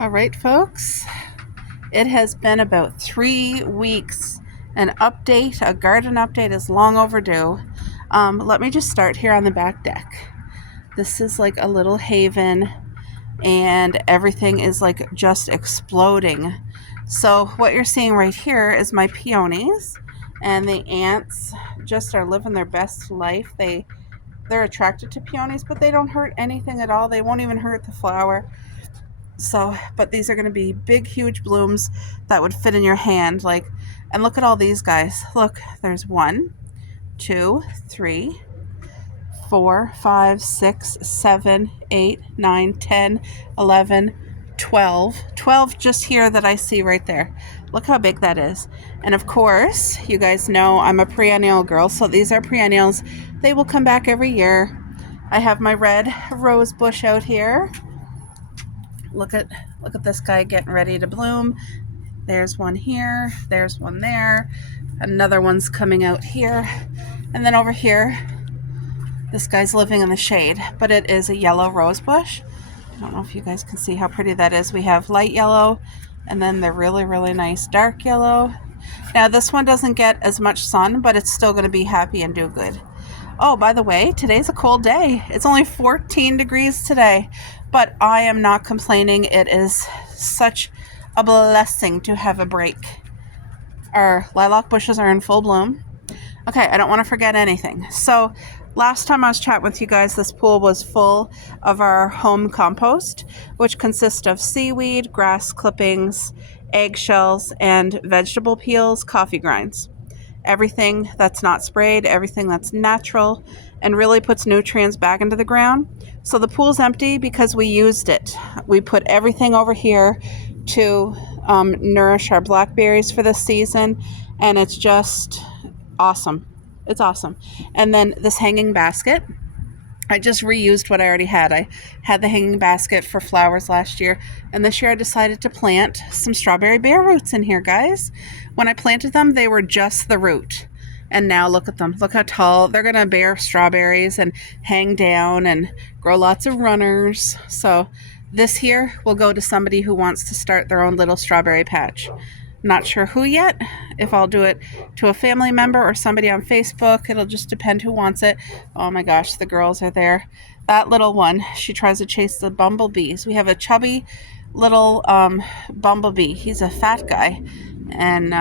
All right, folks, it has been about 3 weeks. An update, a garden update is long overdue. Let me just start here on the back deck. This is like a little haven, and everything is like just exploding. So what you're seeing right here is my peonies, and the ants just are living their best life. They're attracted to peonies, but they don't hurt anything at all. They won't even hurt the flower. So, but these are going to be big, huge blooms that would fit in your hand. And look at all these guys. Look, there's 1, 2, 3, 4, 5, 6, 7, 8, 9, 10, 11, 12. 12 just here that I see right there. Look how big that is. And of course, you guys know I'm a perennial girl, so these are perennials. They will come back every year. I have my red rose bush out here. Look at this guy getting ready to bloom. There's one here, there's one there, another one's coming out here, and then over here, this guy's living in the shade, but it is a yellow rose bush. I don't know if you guys can see how pretty that is. We have light yellow, and then the really, really nice dark yellow. Now this one doesn't get as much sun, but it's still going to be happy and do good. Oh, by the way, today's a cold day. It's only 14 degrees today, but I am not complaining. It is such a blessing to have a break. Our lilac bushes are in full bloom. Okay, I don't want to forget anything. So last time I was chatting with you guys, this pool was full of our home compost, which consists of seaweed, grass clippings, eggshells, and vegetable peels, coffee grinds. Everything that's not sprayed, everything that's natural, and really puts nutrients back into the ground. So the pool's empty because we used it. We put everything over here to nourish our blackberries for this season, and it's just awesome. It's awesome. And then this hanging basket, I just reused what I already had. I had the hanging basket for flowers last year, and this year I decided to plant some strawberry bare roots in here, guys. When I planted them, they were just the root. And now look at them. Look how tall. They're going to bear strawberries and hang down and grow lots of runners. So this here will go to somebody who wants to start their own little strawberry patch. Not sure who yet. If I'll do it to a family member or somebody on Facebook, it'll just depend who wants it. Oh my gosh, the girls are there. That little one, she tries to chase the bumblebees. We have a chubby little bumblebee. He's a fat guy, and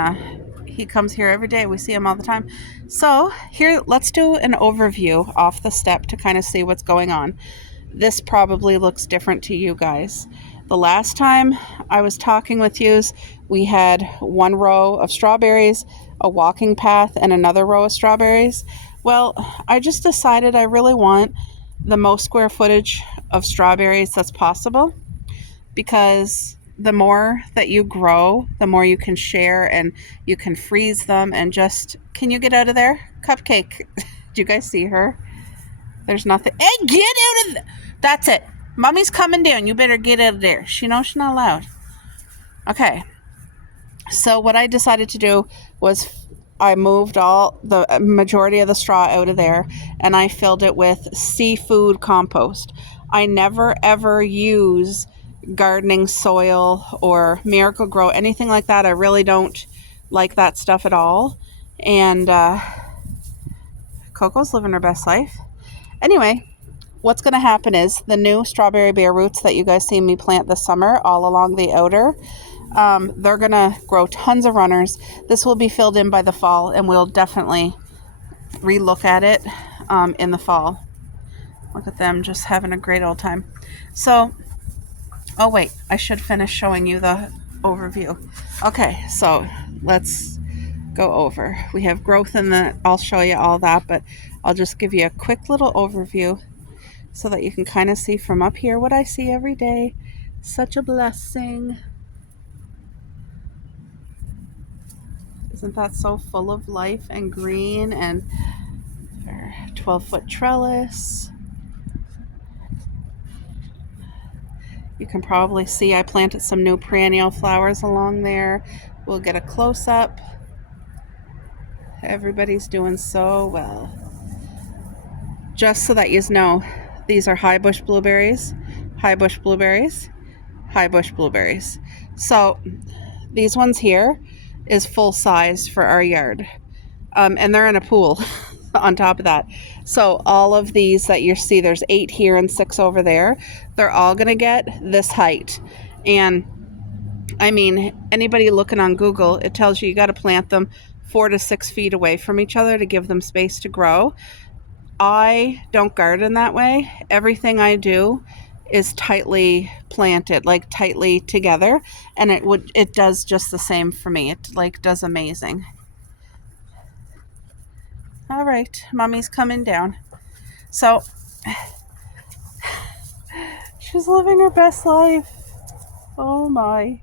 he comes here every day. We see him all the time. So here, let's do an overview off the step to kind of see what's going on. This probably looks different to you guys. The last time I was talking with you, we had 1 row of strawberries, a walking path, and another row of strawberries. Well, I just decided I really want the most square footage of strawberries that's possible, because the more that you grow, the more you can share, and you can freeze them. And just, can you get out of there? Cupcake, do you guys see her? There's nothing. Hey, get out of there. That's it. Mommy's coming down. You better get out of there. She knows she's not allowed. Okay. So what I decided to do was I moved all the majority of the straw out of there, and I filled it with seafood compost. I never ever use gardening soil or Miracle-Gro, anything like that. I really don't like that stuff at all. And Coco's living her best life. Anyway, what's going to happen is the new strawberry bare roots that you guys see me plant this summer all along the outer, they're going to grow tons of runners. This will be filled in by the fall, and we'll definitely relook at it in the fall. Look at them just having a great old time. So, oh wait, I should finish showing you the overview. Okay, so let's go over. We have growth in the, I'll show you all that, but I'll just give you a quick little overview so that you can kind of see from up here what I see every day. Such a blessing. Isn't that so full of life and green? And our 12-foot trellis. You can probably see I planted some new perennial flowers along there. We'll get a close-up. Everybody's doing so well. Just so that you know, these are high bush blueberries. high bush blueberries. So these ones here is full size for our yard. And they're in a pool on top of that. So all of these that you see, there's 8 here and 6 over there, they're all going to get this height. And I mean, anybody looking on Google, it tells you got to plant them 4 to 6 feet away from each other to give them space to grow. I don't garden that way. Everything I do is tightly planted, like tightly together, and it does just the same for me. It like does amazing. All right, mommy's coming down. So she's living her best life. Oh my.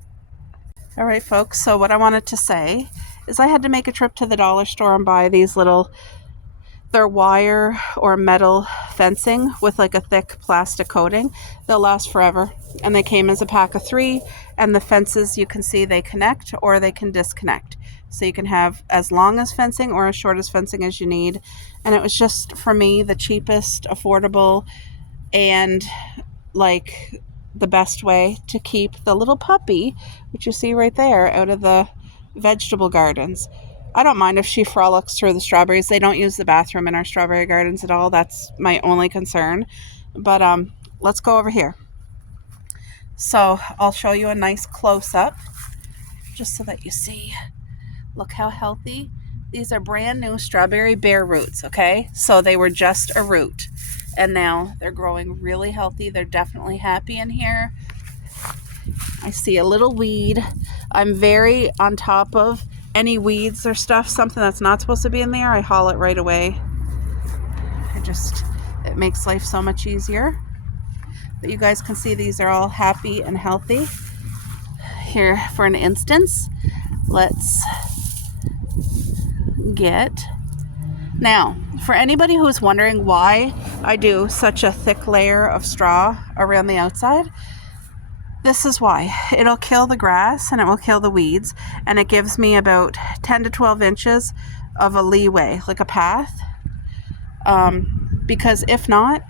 All right, folks. So what I wanted to say is I had to make a trip to the dollar store and buy these they're wire or metal fencing with like a thick plastic coating. They'll last forever. And they came as a pack of 3. And the fences, you can see they connect or they can disconnect. So you can have as long as fencing or as short as fencing as you need. And it was just, for me, the cheapest, affordable, and like the best way to keep the little puppy, which you see right there, out of the vegetable gardens. I don't mind if she frolics through the strawberries. They don't use the bathroom in our strawberry gardens at all. That's my only concern. But let's go over here. So I'll show you a nice close-up just so that you see. Look how healthy. These are brand new strawberry bare roots, okay? So they were just a root. And now they're growing really healthy. They're definitely happy in here. I see a little weed. I'm very on top of any weeds or stuff, something that's not supposed to be in there. I haul it right away. It makes life so much easier. But you guys can see these are all happy and healthy. Here, for an instance, let's get... Now, for anybody who's wondering why I do such a thick layer of straw around the outside, this is why. It'll kill the grass and it will kill the weeds, and it gives me about 10 to 12 inches of a leeway, like a path. Because if not,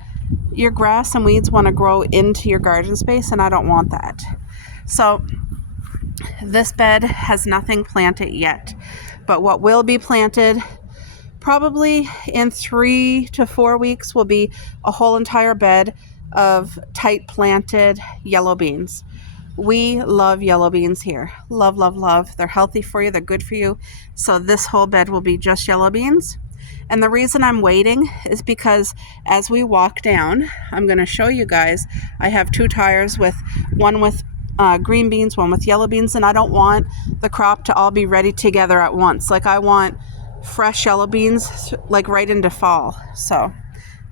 your grass and weeds want to grow into your garden space, and I don't want that. So this bed has nothing planted yet, but what will be planted probably in 3 to 4 weeks will be a whole entire bed of tight planted yellow beans. We love yellow beans here. Love, love, love. They're healthy for you. They're good for you. So this whole bed will be just yellow beans. And the reason I'm waiting is because as we walk down, I'm going to show you guys, I have 2 tires, one with green beans, one with yellow beans, and I don't want the crop to all be ready together at once. Like, I want fresh yellow beans like right into fall. So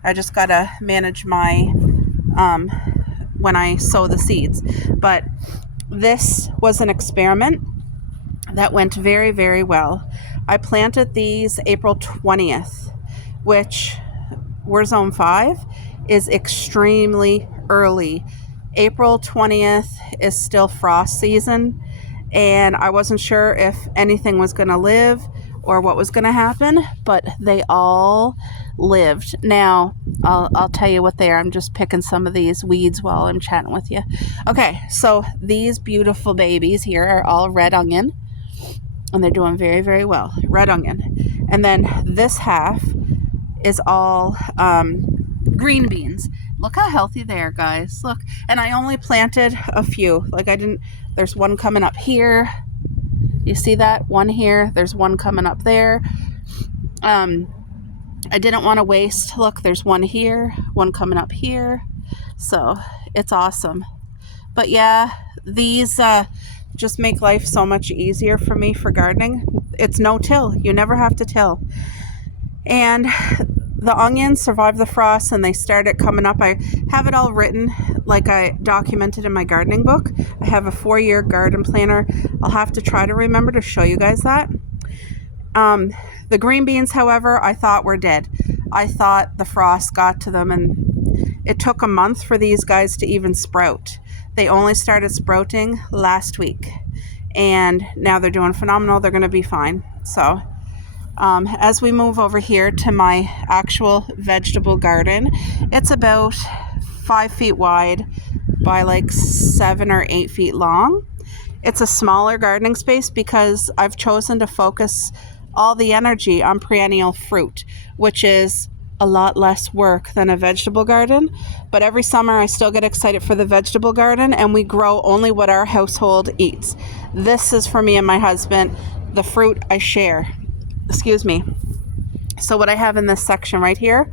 I just got to manage my when I sow the seeds. But this was an experiment that went very, very well. I planted these April 20th, which we're zone 5, is extremely early. April 20th is still frost season, and I wasn't sure if anything was going to live or what was going to happen, but they all lived. Now, I'll tell you what they are. I'm just picking some of these weeds while I'm chatting with you. Okay, so these beautiful babies here are all red onion, and they're doing very, very well. Red onion. And then this half is all green beans. Look how healthy they are, guys. Look. And I only planted a few. Like, there's one coming up here. You see that? One here. There's one coming up there. I didn't want to waste. Look, there's one here, one coming up here. So it's awesome. But yeah, these just make life so much easier for me for gardening. It's no till. You never have to till. And the onions survived the frost and they started coming up. I have it all written, like I documented in my gardening book. I have a 4-year garden planner. I'll have to try to remember to show you guys that. The green beans, however, I thought were dead. I thought the frost got to them, and it took a month for these guys to even sprout. They only started sprouting last week, and now they're doing phenomenal. They're going to be fine. So as we move over here to my actual vegetable garden, it's about 5 feet wide, by like 7 or 8 feet long. It's a smaller gardening space because I've chosen to focus all the energy on perennial fruit, which is a lot less work than a vegetable garden. But every summer I still get excited for the vegetable garden, and we grow only what our household eats. This is for me and my husband, the fruit I share. Excuse me. So what I have in this section right here,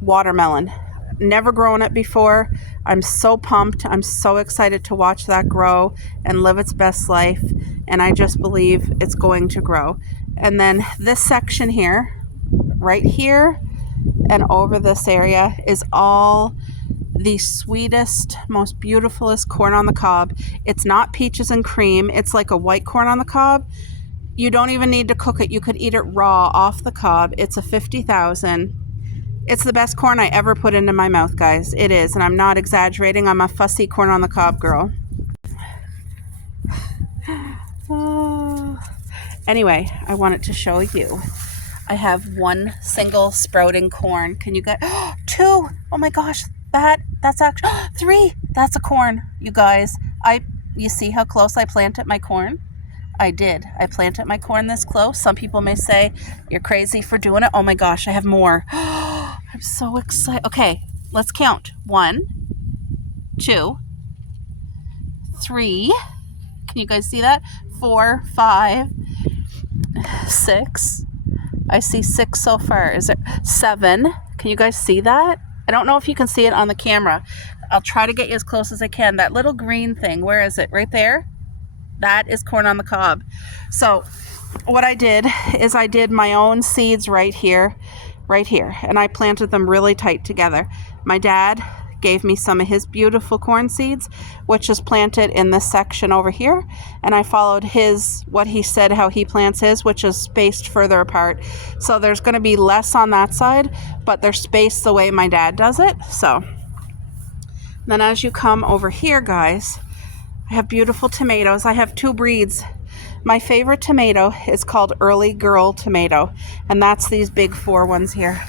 watermelon. Never grown it before. I'm so pumped. I'm so excited to watch that grow and live its best life. And I just believe it's going to grow. And then this section here, right here and over this area, is all the sweetest, most beautifulest corn on the cob. It's not peaches and cream. It's like a white corn on the cob. You don't even need to cook it. You could eat it raw off the cob. It's a 50,000. It's the best corn I ever put into my mouth, guys. It is, and I'm not exaggerating. I'm a fussy corn on the cob girl. Anyway, I wanted to show you. I have one single sprouting corn. Can you get 2? Oh my gosh, that's actually 3. That's a corn, you guys. You see how close I planted my corn? I did. I planted my corn this close. Some people may say, you're crazy for doing it. Oh my gosh, I have more. I'm so excited. Okay, let's count. 1, 2, 3. Can you guys see that? 4, 5, 6. I see 6 so far. Is it 7? Can you guys see that? I don't know if you can see it on the camera. I'll try to get you as close as I can. That little green thing, where is it? Right there? That is corn on the cob. So what I did is I did my own seeds right here, and I planted them really tight together. My dad gave me some of his beautiful corn seeds, which is planted in this section over here, and I followed what he said, how he plants his, which is spaced further apart. So there's going to be less on that side, but they're spaced the way my dad does it. So then as you come over here, guys, I have beautiful tomatoes. I have 2 breeds. My favorite tomato is called Early Girl Tomato, and that's these big 4 ones here.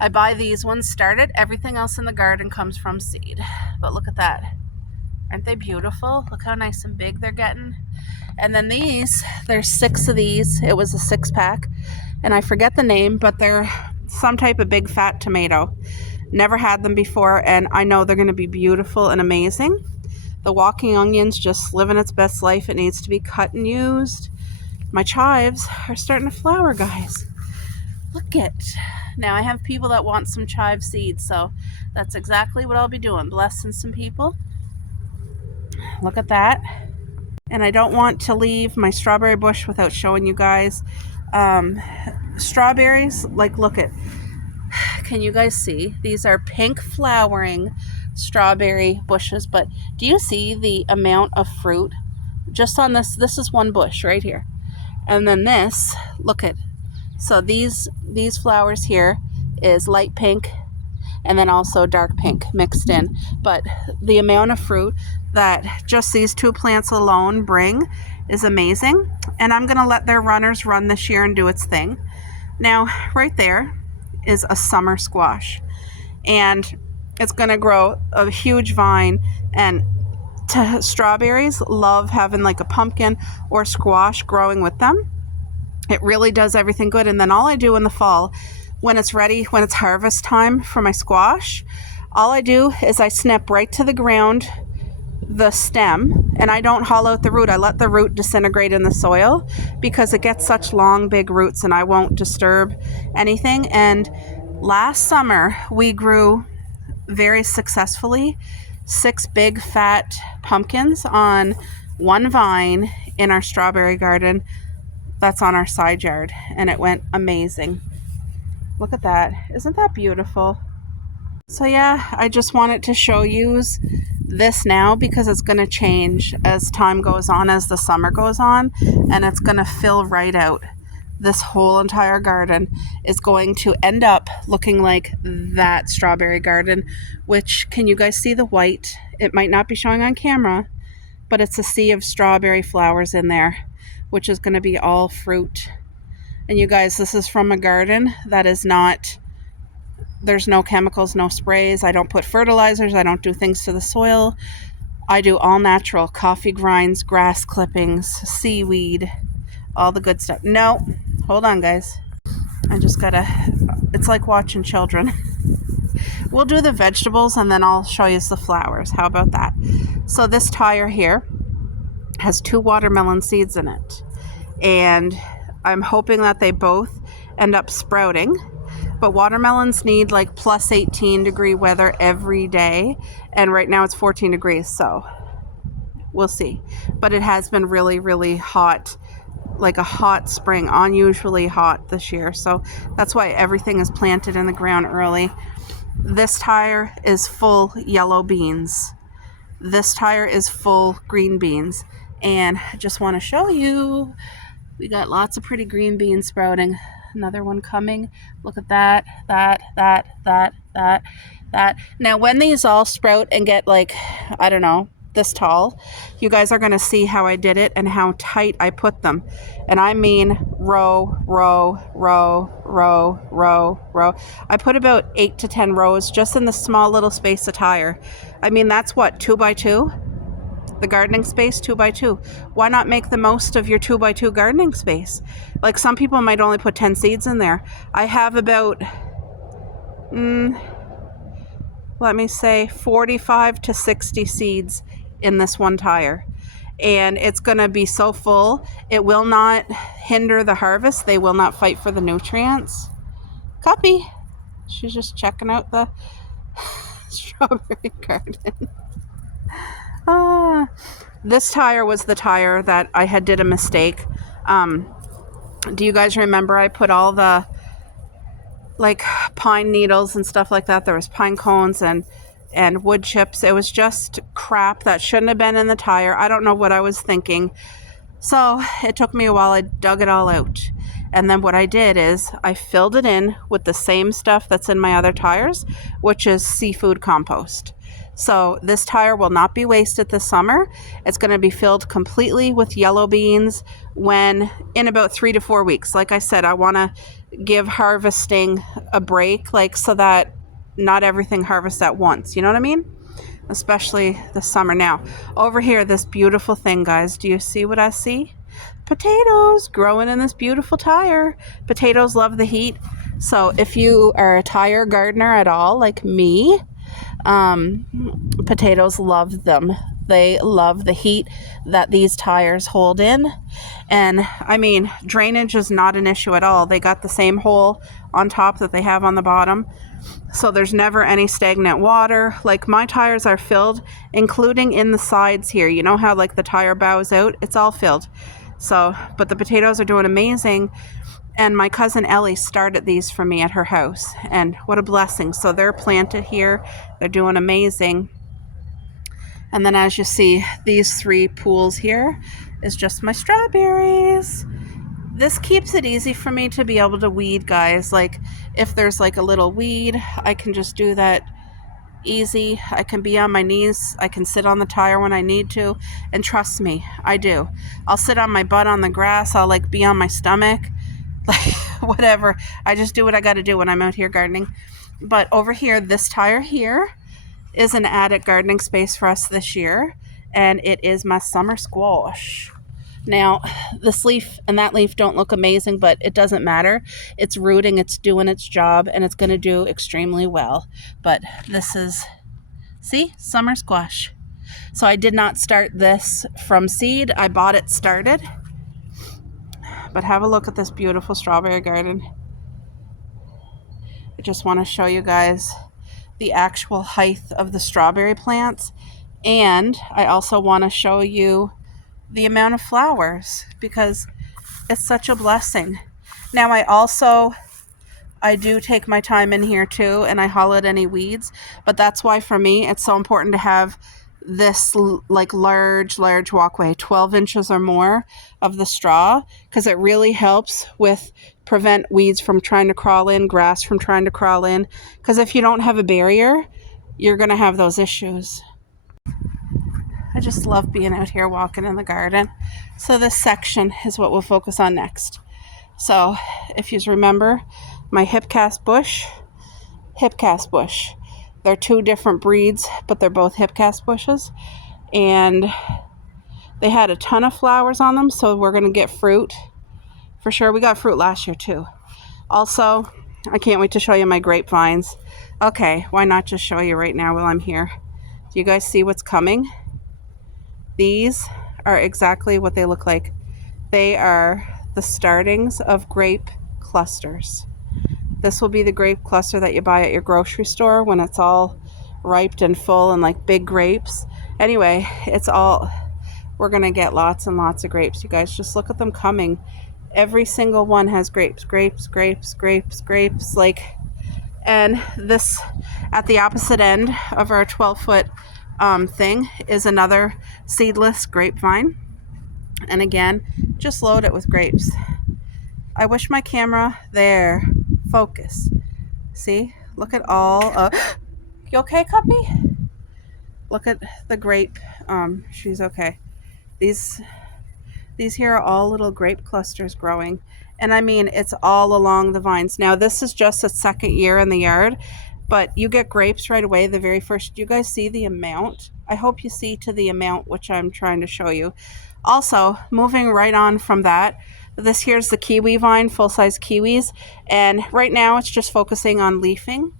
I buy these ones started. Everything else in the garden comes from seed. But look at that. Aren't they beautiful? Look how nice and big they're getting. And then there's 6 of these. It was a 6-pack, and I forget the name, but they're some type of big fat tomato. Never had them before, and I know they're going to be beautiful and amazing. The walking onion's just living its best life. It needs to be cut and used. My chives are starting to flower, guys. Look it. Now I have people that want some chive seeds, so that's exactly what I'll be doing. Blessing some people. Look at that. And I don't want to leave my strawberry bush without showing you guys. Strawberries, like, look at. Can you guys see? These are pink flowering strawberry bushes, but do you see the amount of fruit just on this? This is one bush right here, and then this, look at. So these flowers here is light pink and then also dark pink mixed in, but the amount of fruit that just these 2 plants alone bring is amazing. And I'm gonna let their runners run this year and do its thing. Now right there is a summer squash, and it's going to grow a huge vine, and strawberries love having like a pumpkin or squash growing with them. It really does everything good. And then all I do in the fall, when it's ready, when it's harvest time for my squash, all I do is I snip right to the ground the stem, and I don't hollow out the root. I let the root disintegrate in the soil because it gets such long, big roots, and I won't disturb anything. And last summer, we grew very successfully 6 big fat pumpkins on one vine in our strawberry garden that's on our side yard, and it went amazing. Look at that. Isn't that beautiful? So yeah, I just wanted to show you this now because it's going to change as time goes on, as the summer goes on, and it's going to fill right out. This whole entire garden is going to end up looking like that strawberry garden, which, can you guys see the white? It might not be showing on camera, but it's a sea of strawberry flowers in there, which is going to be all fruit. And you guys, this is from a garden that is not There's no chemicals, no sprays. I don't put fertilizers. I don't do things to the soil. I do all natural coffee grinds, grass clippings, seaweed, all the good stuff. No, hold on, guys. I just gotta, it's like watching children. We'll do the vegetables and then I'll show you the flowers. How about that? So this tire here has 2 watermelon seeds in it. And I'm hoping that they both end up sprouting. But watermelons need like plus 18 degree weather every day. And right now it's 14 degrees, so we'll see. But it has been really, really hot, like a hot spring, unusually hot this year. So that's why everything is planted in the ground early. This tire is full yellow beans. This tire is full green beans. And I just want to show you, we got lots of pretty green beans sprouting. Another one coming. Look at that, that. Now, when these all sprout and get like, I don't know, this tall, you guys are going to see how I did it and how tight I put them. And I mean row. I put about 8 to 10 rows just in the small little space of tire. I mean, that's what, 2 by 2? The gardening space, 2 by 2. Why not make the most of your 2 by 2 gardening space? Like some people might only put 10 seeds in there. I have about, let me say 45 to 60 seeds in this one tire. And it's going to be so full, it will not hinder the harvest. They will not fight for the nutrients. Cuppy, she's just checking out the strawberry garden. This tire was the tire that I had did a mistake. Do you guys remember I put all the like pine needles and stuff like that? There was pine cones and wood chips. It was just crap that shouldn't have been in the tire. I don't know what I was thinking. So it took me a while. I dug it all out. And then what I did is I filled it in with the same stuff that's in my other tires, which is seafood compost. So this tire will not be wasted this summer. It's going to be filled completely with yellow beans in about 3 to 4 weeks. Like I said, I want to give harvesting a break, like so that not everything harvests at once. You know what I mean? Especially this summer. Now, over here, this beautiful thing, guys. Do you see what I see? Potatoes growing in this beautiful tire. Potatoes love the heat. So if you are a tire gardener at all, like me, potatoes love them. They love the heat that these tires hold in. And I mean, drainage is not an issue at all. They got the same hole on top that they have on the bottom. So there's never any stagnant water. Like my tires are filled, including in the sides here. You know how like the tire bows out? It's all filled. So, but the potatoes are doing amazing. And my cousin Ellie started these for me at her house. And what a blessing. So they're planted here. They're doing amazing. And then as you see, these 3 pools here is just my strawberries. This keeps it easy for me to be able to weed, guys. Like if there's like a little weed, I can just do that easy. I can be on my knees. I can sit on the tire when I need to. And trust me, I do. I'll sit on my butt on the grass. I'll like be on my stomach. Like whatever. I just do what I got to do when I'm out here gardening. But over here, this tire here is an added gardening space for us this year. And it is my summer squash. Now, this leaf and that leaf don't look amazing, but it doesn't matter. It's rooting, it's doing its job, and it's going to do extremely well. But this is, see, summer squash. So I did not start this from seed. I bought it started. But have a look at this beautiful strawberry garden. I just want to show you guys the actual height of the strawberry plants. And I also want to show you the amount of flowers because it's such a blessing. Now I do take my time in here too, and I haul out any weeds, but that's why for me it's so important to have this like large walkway, 12 inches or more of the straw, because it really helps with prevent weeds from trying to crawl in, grass from trying to crawl in, because if you don't have a barrier, you're going to have those issues. I just love being out here walking in the garden. So this section is what we'll focus on next. So if you remember my hipcast bush, hipcast bush. They're two different breeds, but they're both hipcast bushes. And they had a ton of flowers on them, so we're going to get fruit. For sure, we got fruit last year too. Also, I can't wait to show you my grapevines. Okay, why not just show you right now while I'm here? Do you guys see what's coming? These are exactly what they look like. They are the startings of grape clusters. This will be the grape cluster that you buy at your grocery store when it's all ripe and full and like big grapes. Anyway, we're gonna get lots and lots of grapes. You guys just look at them coming. Every single one has grapes, like, and this at the opposite end of our 12-foot thing is another seedless grapevine. And again, just load it with grapes. I wish my camera, there, focus. See, look at all, you okay, Cuppy? Look at the grape, she's okay. These here are all little grape clusters growing. And I mean, it's all along the vines. Now, this is just a second year in the yard, but you get grapes right away the very first. Do you guys see the amount? I hope you see to the amount which I'm trying to show you. Also, moving right on from that, this here's the kiwi vine, full-size kiwis. And right now it's just focusing on leafing.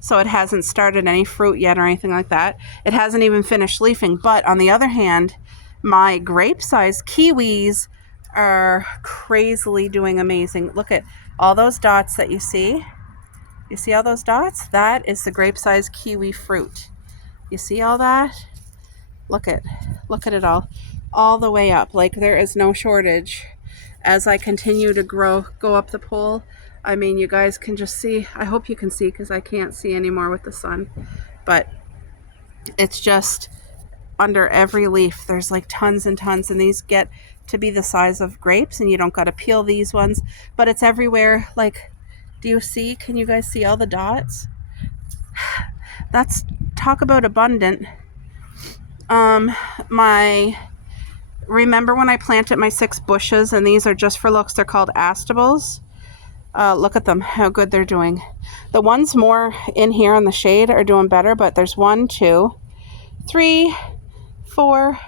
So it hasn't started any fruit yet or anything like that. It hasn't even finished leafing. But on the other hand, my grape-sized kiwis are crazily doing amazing. Look at all those dots that you see. You see all those dots? That is the grape-sized kiwi fruit. You see all that? Look at it all the way up. Like, there is no shortage. As I continue to go up the pole, I mean, you guys can just see. I hope you can see because I can't see anymore with the sun. But it's just under every leaf. There's like tons and tons, and these get to be the size of grapes, and you don't got to peel these ones. But it's everywhere. Like, do you see? Can you guys see all the dots? That's, talk about abundant. Remember when I planted my 6 bushes, and these are just for looks, they're called astables. Look at them, how good they're doing. The ones more in here in the shade are doing better, but there's 1, 2, 3, 4,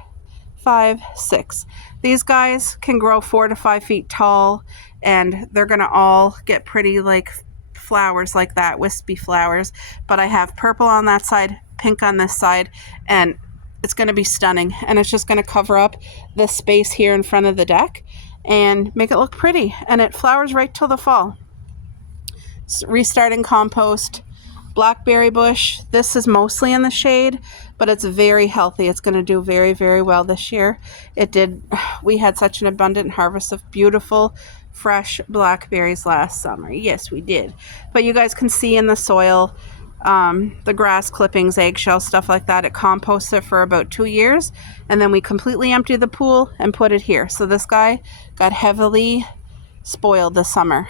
5, 6. These guys can grow 4 to 5 feet tall, and they're gonna all get pretty like flowers like that, wispy flowers. But I have purple on that side, pink on this side, and it's going to be stunning. And it's just going to cover up this space here in front of the deck and make it look pretty. And it flowers right till the fall. Restarting compost. Blackberry bush. This is mostly in the shade, but it's very healthy. It's going to do very, very well this year. It did. We had such an abundant harvest of beautiful, fresh blackberries last summer. Yes, we did. But you guys can see in the soil, the grass clippings, eggshell, stuff like that. It composts it for about 2 years, and then we completely empty the pool and put it here. So this guy got heavily spoiled this summer.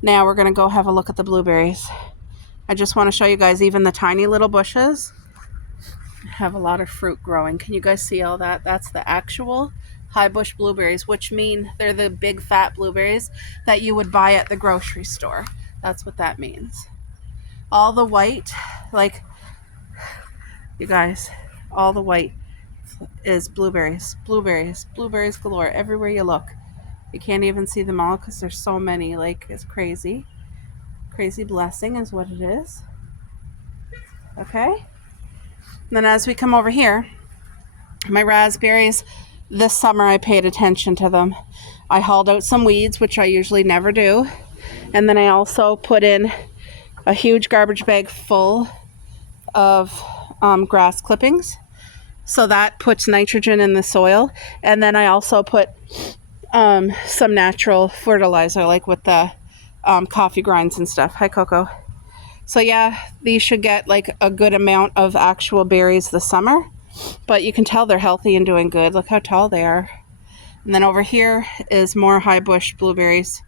Now we're going to go have a look at the blueberries. I just want to show you guys, even the tiny little bushes have a lot of fruit growing. Can you guys see all that? That's the actual high bush blueberries, which mean they're the big fat blueberries that you would buy at the grocery store. That's what that means. All the white, like, you guys, all the white is blueberries galore everywhere you look. You can't even see them all because there's so many. Like, it's crazy blessing is what it is. Okay, and then as we come over here, my raspberries, this summer I paid attention to them. I hauled out some weeds, which I usually never do, and then I also put in a huge garbage bag full of grass clippings. So that puts nitrogen in the soil. And then I also put some natural fertilizer, like with the coffee grinds and stuff. Hi, Coco. So yeah, these should get like a good amount of actual berries this summer. But you can tell they're healthy and doing good. Look how tall they are. And then over here is more high bush blueberries.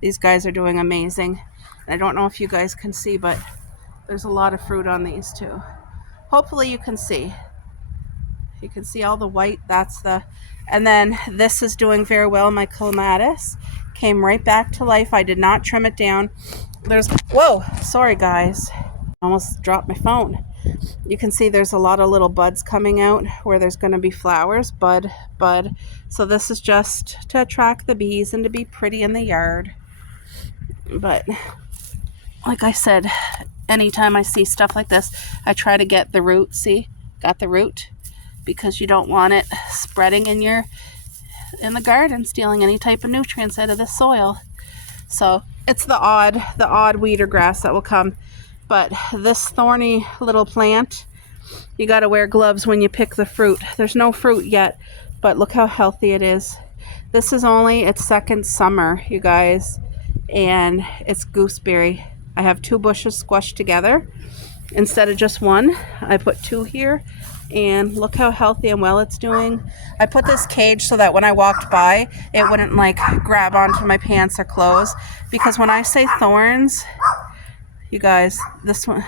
These guys are doing amazing. I don't know if you guys can see, but there's a lot of fruit on these too. Hopefully you can see. You can see all the white. And then this is doing very well. My clematis came right back to life. I did not trim it down. Whoa, sorry guys. Almost dropped my phone. You can see there's a lot of little buds coming out where there's going to be flowers. Bud. So this is just to attract the bees and to be pretty in the yard. But like I said, anytime I see stuff like this, I try to get the root. See, got the root, because you don't want it spreading in the garden, stealing any type of nutrients out of the soil. So it's the odd weed or grass that will come. But this thorny little plant, you got to wear gloves when you pick the fruit. There's no fruit yet, but look how healthy it is. This is only its second summer, you guys, and it's gooseberry. I have 2 bushes squashed together instead of just one. I put 2 here, and look how healthy and well it's doing. I put this cage so that when I walked by, it wouldn't like grab onto my pants or clothes, because when I say thorns, you guys, this one,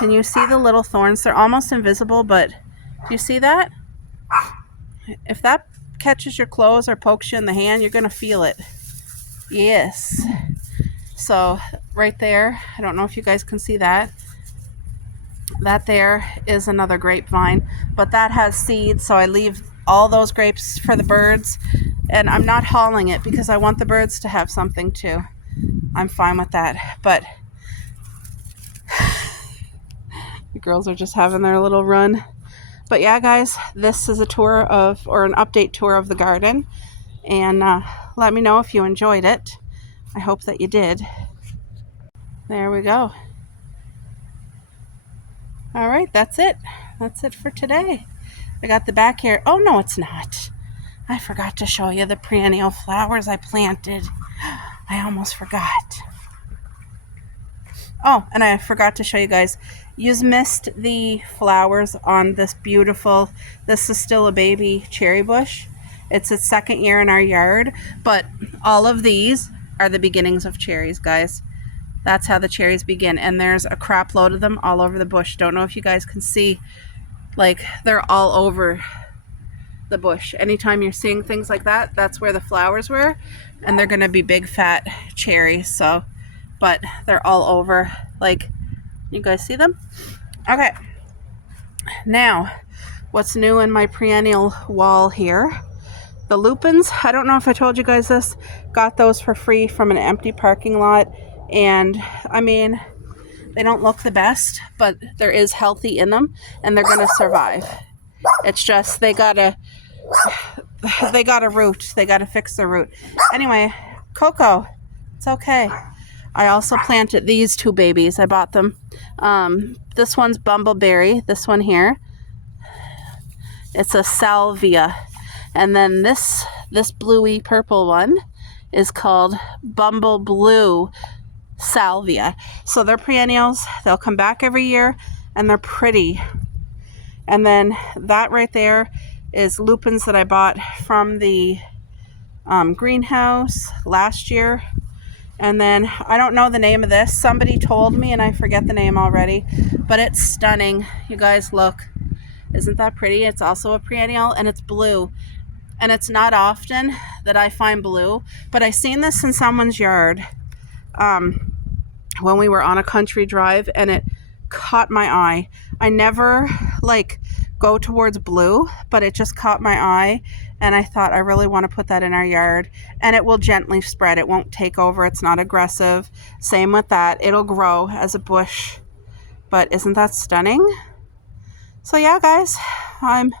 can you see the little thorns? They're almost invisible, but do you see that? If that catches your clothes or pokes you in the hand, you're going to feel it. Yes. So right there, I don't know if you guys can see that. That there is another grapevine, but that has seeds, so I leave all those grapes for the birds, and I'm not hauling it because I want the birds to have something too. I'm fine with that, but the girls are just having their little run. But yeah, guys, this is a tour of, or an update tour of the garden, and let me know if you enjoyed it. I hope that you did. There we go. All right, that's it. That's it for today. I got the back here. Oh, no, it's not. I forgot to show you the perennial flowers I planted. I almost forgot. Oh, and I forgot to show you guys. You missed the flowers on this beautiful, this is still a baby cherry bush. It's its 2nd year in our yard, but all of these are the beginnings of cherries, guys. That's how the cherries begin, and there's a crap load of them all over the bush. Don't know if you guys can see, like, they're all over the bush. Anytime you're seeing things like that, that's where the flowers were, and they're gonna be big fat cherries. So, but they're all over. Like, you guys see them? Okay, now what's new in my perennial wall here? The lupins. I don't know if I told you guys this. Got those for free from an empty parking lot. And I mean, they don't look the best, but there is healthy in them, and they're gonna survive. It's just they got a root. They gotta fix the root. Anyway, Coco, it's okay. I also planted these 2 babies. I bought them. This one's bumbleberry. This one here, it's a salvia, and then this bluey purple one is called bumble blue salvia. So they're perennials. They'll come back every year, and they're pretty. And then that right there is lupins that I bought from the greenhouse last year. And then I don't know the name of this. Somebody told me, and I forget the name already, but it's stunning. You guys, look. Isn't that pretty? It's also a perennial, and it's blue. And it's not often that I find blue, but I seen this in someone's yard when we were on a country drive, and it caught my eye. I never like go towards blue, but it just caught my eye, and I thought I really want to put that in our yard. And it will gently spread. It won't take over. It's not aggressive. Same with that. It'll grow as a bush. But isn't that stunning? So yeah, guys, I'm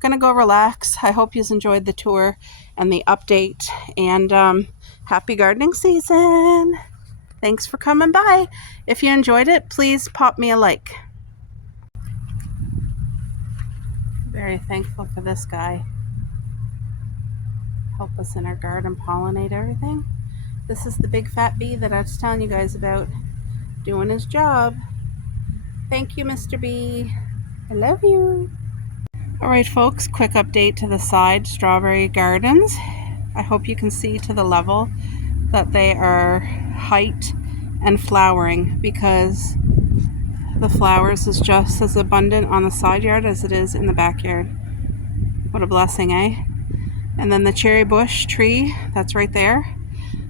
gonna go relax. I hope you enjoyed the tour and the update, and happy gardening season. Thanks for coming by. If you enjoyed it, please pop me a like. Very thankful for this guy. Help us in our garden, pollinate everything. This is the big fat bee that I was telling you guys about, doing his job. Thank you, Mr. Bee. I love you. All right, folks, quick update to the side strawberry gardens. I hope you can see to the level that they are height and flowering, because the flowers is just as abundant on the side yard as it is in the backyard. What a blessing, eh? And then the cherry bush tree, that's right there.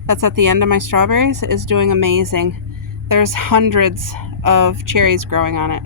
That's at the end of my strawberries, is doing amazing. There's hundreds of cherries growing on it.